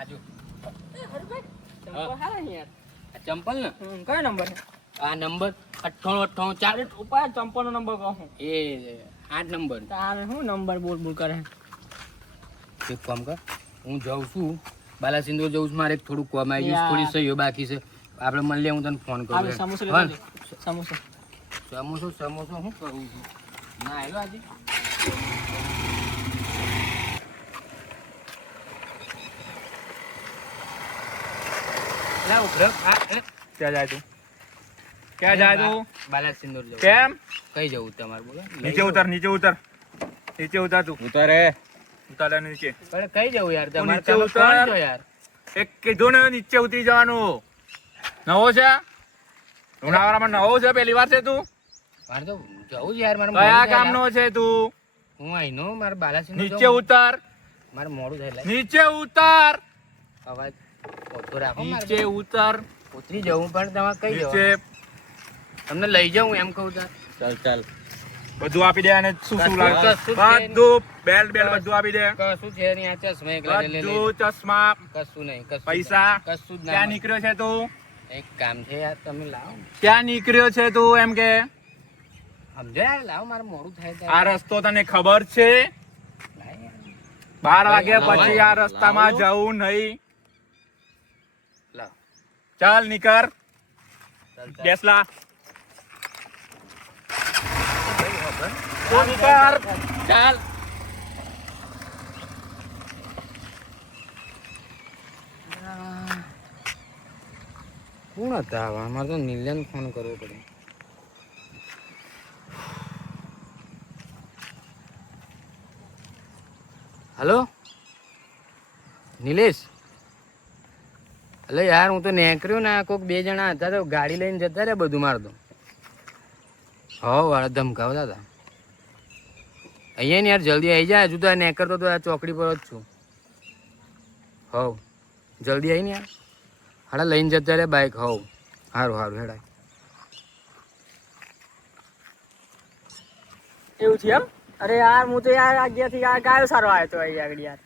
આજો ચંપલ હારા ને યાર. આ ચંપલ ને કયો નંબર છે? આ નંબર 98 ઉપર ચંપલ નો નંબર કહું. એ 8 નંબર. તારે શું નંબર બોલ કરે? એક કામ કર, હું જાઉં છું બાલાસિંદોર જઉં છું, મારે થોડું કામ આવી ગયું, થોડી સહીઓ બાકી છે, આપણે મળીએ, હું તને ફોન કરું. સમોસા લેવા દે. સમોસા સમોસો શું કરું છું ના હેલો આજે લાવ બ્રેક. ક્યાં જાય તું? ક્યાં જાય તું? બાલાસિંદોર જવું. કેમ? કઈ જવું તમારે બોલો? નીચે ઉતાર, નીચે ઉતાર, નીચે ઉતાર તું. ઉતારે ઉતાર નીચે. પણ કઈ જવું યાર તમારે? નીચે તમે ઉતાર. કોણ છો યાર? એક કીધું ને નીચે ઉતરી જવાનું. નવો છે? લુણાવાડામાં નવો છે? પહેલી વાર છે તું? મારે તો જવું છે યાર, મારે કયા મોડું થાય ગામનો છે તું? હું આઈનો મારે બાલાસિંદોર નીચે ઉતાર, મારે મોડું થાય. નીચે ઉતાર, અવાજ ઓછો રાખો. નીચે ઉતાર, ઉતરી જવું પણ તમારે કઈ નીચે. જવું? તમને લઈ જાઉં એમ કહું તાર. ચાલ ચાલ બધું આપી દે. અને શું શું લાગે? કશું જ બધું બેલ્ટ બધું આપી દે. કશું છે નહીં, આ ચશ્મા એકલા લઈ લે. બધું ચશ્મા, કશું નહીં, કશું પૈસા. કશું જ ક્યાં ના. નીકળ્યો છે તું? એક કામ છે યાર, તમે લાવો. ક્યાં નીકળ્યો છે તું? એમ કે સમજો યાર, લાવો, મારે મોડું થાય આ ત્યારે. રસ્તો તને ખબર છે? લાય યાર. 12 વાગ્યા પછી આ રસ્તામાં જવું નહીં. લાવો. ચાલ નીકળ, ચાલ, ચાલ. બેસલા. તું નીકળ, ચાલ. કોણ હતા આવા? અમારે તો નિલ્યાને ફોન કરવો પડે. હલો નિલેશ, એટલે યાર હું તો નીકળ્યો ને, કોઈક 2 જણા હતા તો ગાડી લઈને જતા રહ્યા બધું મારતો. વાળા ધમકાવતા હતા. અહીંયા ને યાર જલ્દી આવી જાય, હજુ તો આ નીકળતો તો આ ચોકડી પર જ છું. જલ્દી આવી ને યાર, હાડા લઈને જતા રહ્યા બાઈક. સારું હેડાય. એવું છે એમ? અરે યાર હું તો યાર આગળથી યાર ગાયો સારો આવ્યો તો અહીં આગળ યાર.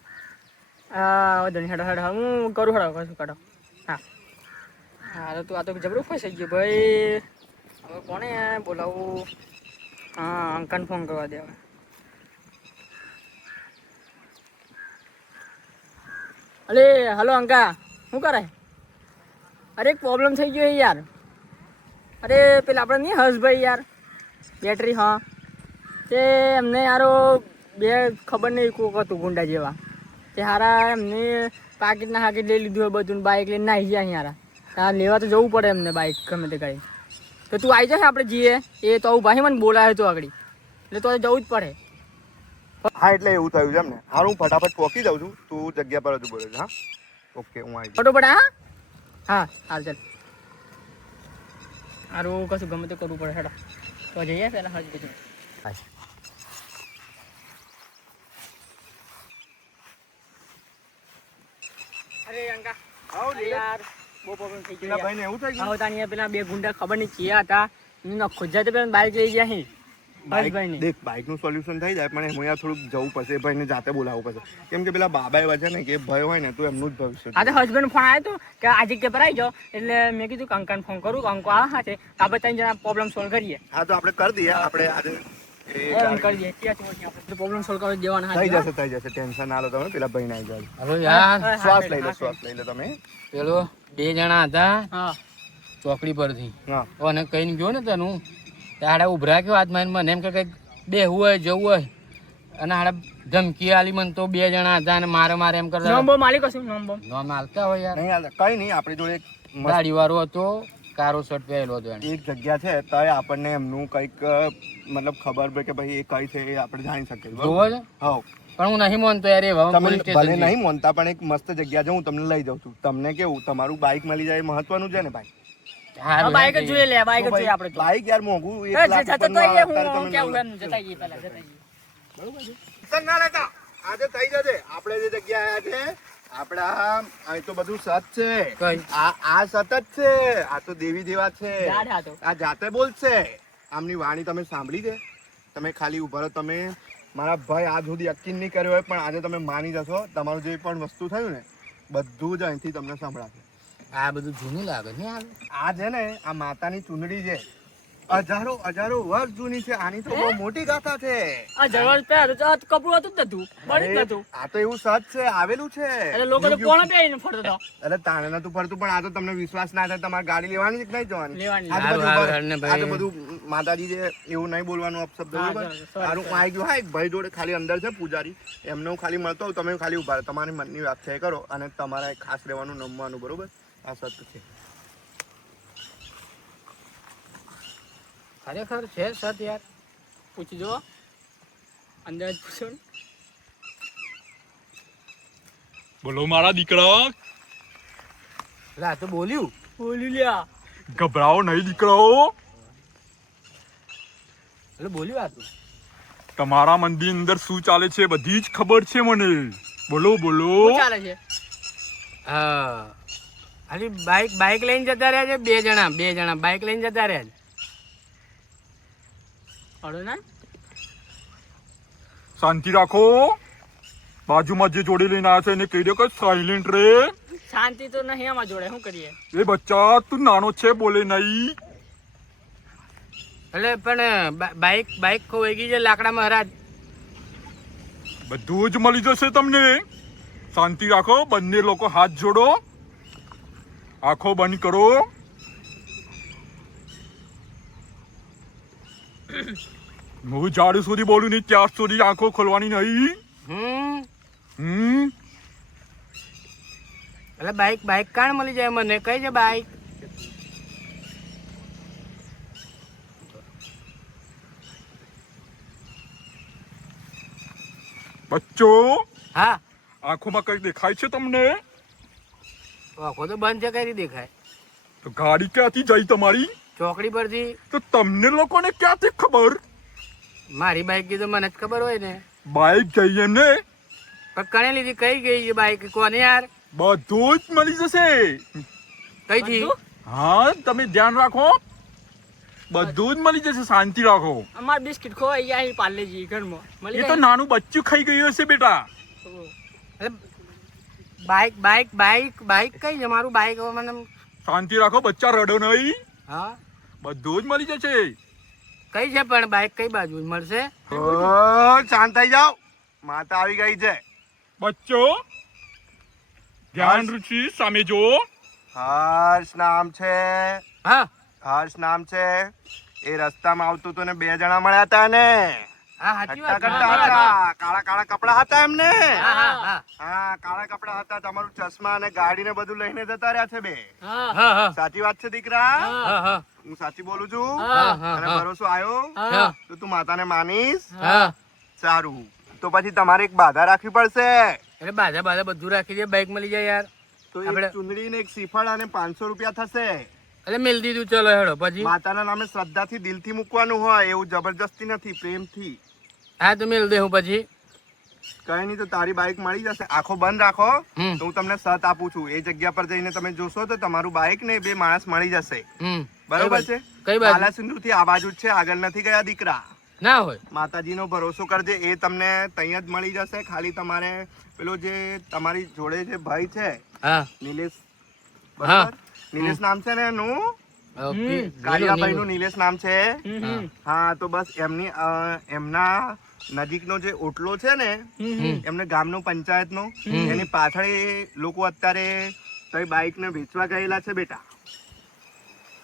વધુ હેડો હું કરું કશું કાઢો. હા તો આ તો જબરું ફસાઈ ગયું ભાઈ. હવે કોને બોલાવું? હા અંકન ફોન કરવા દે હવે. અરે હલો અંકા, શું કરે? અરે એક પ્રોબ્લેમ થઈ ગયો યાર. અરે પેલા આપણે નહીં હર્ષભાઈ યાર, બેટરી. હા તે એમને યારો 2 ખબર નહીં કોક હતું ગુંડા જેવા, તે હારા એમને પાકીટના હાકીટ લઈ લીધું હોય બધું, બાઇક લઈને નાહી ગયા યાર. તાર લેવા તો જવું પડે એમને બાઇક ગમે તે ગાડી. તો તું આવી જશે આપણે જઈએ એ તો આવું ભાઈ મને બોલાવે તો આગળ, એટલે તો જવું જ પડે. હા એટલે એવું થયું છે એમ ને. હારું હું ફટાફટ પહોંચી જાઉં છું, તું જગ્યા પર જ બોલે છે. હા ઓકે, હું આવી ફટોફટ. હા હાલ ચાલ. સારું કશું ગમે તે કરવું પડે. હેડો તો જઈએ પહેલાં હજ બધું. અરે અંકા યાર બહુ પ્રોબ્લેમ થઈ ગયો. ભાઈ ને એવું થઈ ગયું. આવો તાની પેલા 2 ગુંડા ખબર નહીં ક્યાં હતા, એમને ખોજાતે પેલા બાઇક લઈ ગયા હે હર્ષભાઈ ને. દેખ બાઇક નું સોલ્યુશન થઈ જાય, પણ હું યાર થોડુંક જવું પડશે, ભાઈ ને જાતે બોલાવવું પડશે. કેમ કે પેલા બાબા એવા છે ને કે ભય હોય ને તો એમનું જ ભવિષ્ય. હા તો હસબન્ડ ફોન આવ્યો હતો કે આજે કે પર આવી જાઓ, એટલે મેં કીધું કે અંકાને ફોન કરું, અંકો આ હા છે, આપણે 3 જણા પ્રોબ્લેમ સોલ્વ કરીએ. હા તો આપણે કરી દઈએ. આપણે આજે એમ કરીએ આપણે પ્રોબ્લેમ સોલ્વ કરી દેવાના. થઈ જશે. ટેન્શન ના લો તમે. પેલા ભાઈ ના આવી જાય. હવે યાર શ્વાસ લઈ લો તમે. પેલો 2 જણા હતા હા ચોકડી પરથી, હા અને કઈ ગયો ને તનું હાડા ઉભરા ગયો હાથમાં, મને એમ કે કંઈક બેહવું હોય જવું હોય, અને હાડા ધમકી આલી મને તો 2 જણા હતા અને મારે એમ કરતા. નંબર માલિક હશું નંબર નોમ હાલતા હોય યાર. નહીં હાલ કઈ નહીં. આપણી જોડે એક મસ્ત ગાડી વાળો હતો, કારો શર્ટ પહેરેલો હતો એને. એક જગ્યા છે તો આપણને એમનું કંઈક મતલબ ખબર પડે કે ભાઈ એ કઈ છે એ આપણે જાણી શકીએ. જોવો છે હા પણ હું નહીં માનતો યાર. એ હવે તમે પોલીસ ભલે સ્ટેશન નહીં માનતા, પણ એક મસ્ત જગ્યા છે, હું તમને લઈ જાઉં છું. તમને કેવું તમારું બાઇક મળી જાય એ મહત્વનું છે ને ભાઈ. બાઈક જ જોઈએ લે, બાઈક જ જોઈએ આપણે તો. બાઇક યાર મોંઘું 1 લાખ જતા તો ઉપરનું એ અત્યારે હું તમે કેવું લઈ એમ જતા જઈએ પહેલા જતા જઈએ. લો. ના લેતા આજે થઈ જશે. આપણે જે જગ્યા આયા છે આપડા આ તો બધું સત છે. કઈ? આ સતત છે. આ તો દેવી દેવા છે. જાડ હાથો. આ જાતે બોલશે. આમની વાણી તમે સાંભળી છે? તમે ખાલી ઉભા રહો. તમે મારા ભાઈ આજ સુધી યકીન નહીં કર્યો હોય, પણ આજે તમે માની જશો. તમારું જે પણ વસ્તુ થયું ને બધું જ અહીંથી તમને સંભળાશે. આ બધું જૂનું લાગે ને આ. આ છે ને આ માતાની ચૂંદડી છે, હજારો વર્ષ જૂની છે. આની તો બહુ મોટી ગાથા છે. આ જળવાજ પહેર તો આ કપડું હતું જ નતું, બળી જ નતું. આ તો એવું સચ છે, આવેલું છે. એટલે લોકો તો કોણ પહેરીને ફરતો હતો. અરે તાણે નતું ફરતું, પણ આ તો તમને વિશ્વાસ ના થાય. તમારે ગાડી લેવાની કે નહીં જવાની? લેવાની. આ તો બધું હારું, બરાબર. હારું, ને આ ભાઈ. તો બધું માતાજી છે એવું નહીં બોલવાનું અપશબ્દ. હા, બરોબર? sorry, sorry. સારું, હું આવી ગયો. હા, એક ભાઈ જોડે ખાલી અંદર છે પૂજારી, એમને હું ખાલી મળતો હોઉં. તમે ખાલી ઉભા રહો, તમારી મનની વ્યાખ્યા કરો અને તમારે ખાસ રહેવાનું નમવાનું. બરોબર? આ સત્ય છે. ખરેખર છે સત યાર. પૂછી જો, અંદર જ પૂછો ને. બોલો મારા દીકરા, એટલે આ તો બોલ્યું. બોલી લ્યા. ગભરાઓ નહીં દીકરાઓ. એટલે બોલ્યું આ તો. તમારા મંદિર અંદર શું ચાલે છે બધી જ ખબર છે મને. બોલો બોલો. શું ચાલે છે? હા, ખાલી બાઇક લઈને જતા રહ્યા છે. બે જણા બાઇક લઈને જતા રહ્યા છે. અડો ના. શાંતિ રાખો. બાજુમાં જે જોડે લઈને આવ્યા છે એને કહી દો કે સાયલેન્ટ રે. શાંતિ તો નહીં આમાં જોડે, શું કરીએ? એ બચ્ચા તું નાનો છે, બોલે નહીં. એટલે પણ બાઇક ખોવાઈ ગઈ છે લાકડા મહારાજ. બધું જ મળી જશે તમને. શાંતિ રાખો. બંને લોકો હાથ જોડો, આંખો બંધ કરો. હું ઝાડુ સુધી બોલું નહીં ત્યાં સુધી આંખો ખોલવાની નહીં. એટલે બાઇક કાણ મળી જાય મને? કઈ છે બાઇક? બચ્ચો, હા, આંખોમાં કઈ દેખાય છે તમને? આંખો તો બંધ છે, કઈ રીતે દેખાય? તો ગાડી ક્યાંથી જઈ તમારી? ચોકડી પરથી. તો તમને લોકોને ક્યાંથી ખબર? મારી બાઇક કીધું મને જ ખબર હોય ને. બાઇક જઈ એમને પણ કણે લીધી? કઈ ગઈ છે બાઇક? કોને યાર? બધું જ મળી જશે. કઈ થી? હા, તમે ધ્યાન રાખો. બધું જ મળી જશે. શાંતિ રાખો. અમાર બિસ્કિટ ખોવાઈ ગયા અહીં પાર્લેજી ઘરમાં. મળી એ તો જાય. નાનું બચ્ચું ખાઈ ગયું હશે બેટા. બાઇક કઈ છે? મારું બાઇક હવે મને. શાંતિ રાખો, બચ્ચા રડો નહીં. હા, બધું જ મળી જશે. કઈ છે પણ બાઇક કઈ બાજુ મળશે? શાંત થઈ જાઓ, માતા આવી ગઈ છે. બચ્ચો ધ્યાન રૂચી સામે જો. હર્ષ નામ છે. હા, હર્ષ નામ છે. એ રસ્તામાં આવતું તો ને બે જણા મળ્યા હતા ને. હા, સાચી હટ્ટા વાત. કટ્ટા હતા. કાળા કપડા હતા એમને. હા, હા, હા, કાળા કપડા હતા. તમારું ચશ્મા અને ગાડી ને બધું લઈને જતા રહ્યા છે બે. હા. હા, હા, સાચી વાત છે દીકરા? હા, હા, હું સાચી બોલું છું? હા, હા, અને હા. ભરોસો આવ્યો હા, તો તું માતાને માનીશ? હા. સારું, તો પછી તમારે એક બાધા રાખવી પડશે. એટલે બાધા બધું રાખી દે, બાઇક મળી જાય યાર. તો આપણે- એક ચુંદડી ને એક શ્રીફળ અને 500 રૂપિયા થશે. એટલે મિલ દીધું. ચલો હેડો પછી. માતાના નામે શ્રદ્ધાથી દિલથી મૂકવાનું હોય, એવું જબરજસ્તી નથી, પ્રેમથી. હા, તો મિલ દે હું પછી. કઈ નહીં, તો તારી બાઇક મળી જશે. આંખો બંધ રાખો. હમ. તો હું તમને સત આપું છું. એ જગ્યા પર જઈને તમે જોશો તો તમારું બાઇક ને બે માણસ મળી જશે. બરોબર છે? કઈ બાજુ? બાલાસિંદુર થી આ બાજુ જ છે, આગળ નથી ગયા દીકરા. ના હોય. માતાજીનો ભરોસો કરજે, એ તમને ત્યાં જ મળી જશે. ખાલી તમારે પેલો જે તમારી જોડે જે ભાઈ છે હા, નિલેશ, હા. બરોબર? નિલેશ નામ છે ને એનું, ઓકે. કાળિયાભાઈ નું નિલેશ નામ છે. હમ. હા, તો બસ એમના નજીકનો જે ઓટલો છે ને, એમને ગામનો પંચાયતનો, એની પાછળ એ લોકો અત્યારે તો બાઇક ને વેચવા ગયેલા છે બેટા.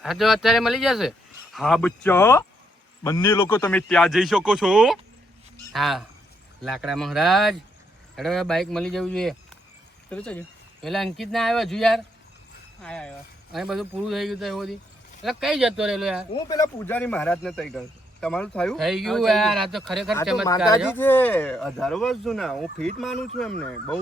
હા, તો અત્યારે મળી જશે. હા બચ્ચા, બંને લોકો તમે ત્યાં જઈ શકો છો. હા, લાકડા મહારાજ હેડો, બાઇક મળી જવું જોઈએ. પેલું ચાલ્યું. પેલા અંકિત ના આવ્યા છું યાર. આયા. અહીં બધું પૂરું થઈ ગયું તો એવું એટલે કઈ જતો રહેલો યાર. હું પેલા પૂજારી મહારાજ ને થઈ ગયો. તમારું થયું? થઈ ગયું યાર. આ તો ખરેખર આ તો ચમત્કાર માતાજી છે. છે, હજારો વર્ષ જૂના. હું ફીટ માનું છું એમને બહુ.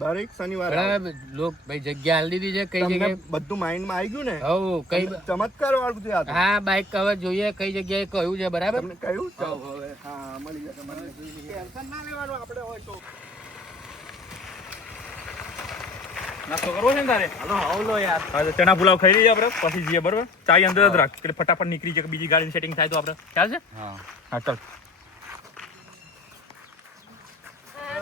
દરેક શનિવારે બરાબર. લોક ભાઈ જગ્યા આલી દીધી છે. કઈ તમને જગ્યાએ? બધું માઇન્ડ માં આવી ગયું ને? હવ કઈ. ચમત્કાર વાળું છે આ તો. હા, બાઇક હવે જોઈએ કઈ જગ્યાએ કહ્યું છે. બરાબર. તમને કહ્યું? હવે હા, મળી જશે. ટેન્શન ના લેવાનું આપણે હોય તો. નાસ્તો કરવો છે ને તારે? હાલો હાવલો યાર. હા, તો ચણા પુલાવ ખાઈ લઈએ આપણે, પછી જઈએ. બરોબર? ચાય અંદર જ રાખ, એટલે ફટાફટ નીકળી જાય. બીજી ગાડીની સેટિંગ થાય તો આપણે ચાલશે. હા. હા ચાલ.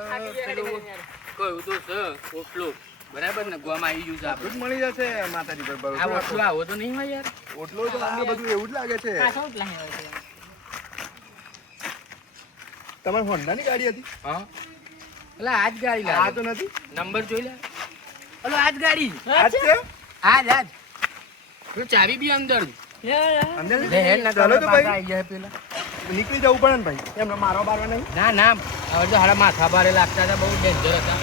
થાકી ગયા હેડી યાર. કહ્યું તો છે ઓટલો. બરાબર ને ગોમ આવી ગયું છે બધું આપણે જ મળી જશે માતાજી પર ભરોસો આ રાખો. ઓટલો આવો તો નહીં હોય યાર ઓટલો તો આ બધું એવું જ લાગે છે પાછો જ લાવ્યો છે. તમારી હોન્ડાની ગાડી હતી હા એટલે આજ ગાડી આ લાગે તો નથી નંબર જોઈ લે હલો આજ ગાડી આજ છે આજ તો ચાવી બી અંદર અંદર લે હેડ ના ચાલો તો ભાઈ આવી જાય પેલા નીકળી જવું પડે ને ભાઈ એમને મારવા બારવા નહીં ના ના હવે તો હાડા માથા ભારે લાગતા હતા બહુ ડેન્જર હતા